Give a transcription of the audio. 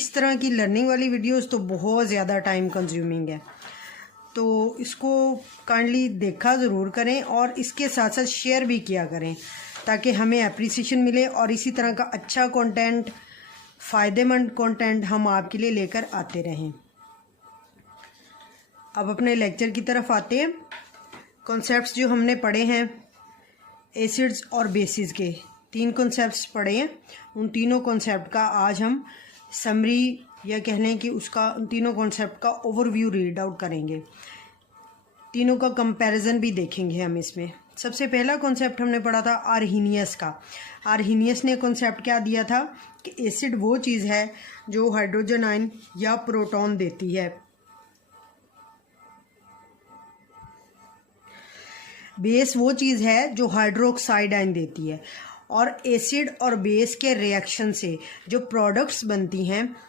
इस तरह की लर्निंग वाली वीडियोस तो बहुत ज़्यादा टाइम कंज्यूमिंग है, तो इसको काइंडली देखा ज़रूर करें और इसके साथ साथ शेयर भी किया करें ताकि हमें अप्रिसिएशन मिले और इसी तरह का अच्छा कंटेंट, फ़ायदेमंद कंटेंट हम आपके लिए लेकर आते रहें। अब अपने लेक्चर की तरफ आते हैं। कॉन्सेप्ट्स जो हमने पढ़े हैं, एसिड्स और बेसिस के 3 कॉन्सेप्ट्स पढ़े हैं। उन तीनों कॉन्सेप्ट का आज हम समरी या कह लें कि उसका उन तीनों कॉन्सेप्ट का ओवरव्यू रीड आउट करेंगे। तीनों का कंपैरिजन भी देखेंगे हम इसमें। सबसे पहला कॉन्सेप्ट हमने पढ़ा था आर्हीनियस का। आर्हीनियस ने कॉन्सेप्ट क्या दिया था कि एसिड वो चीज़ है जो हाइड्रोजन आयन या प्रोटॉन देती है, बेस वो चीज़ है जो हाइड्रोक्साइड आयन देती है, और एसिड और बेस के रिएक्शन से जो प्रोडक्ट्स बनती हैं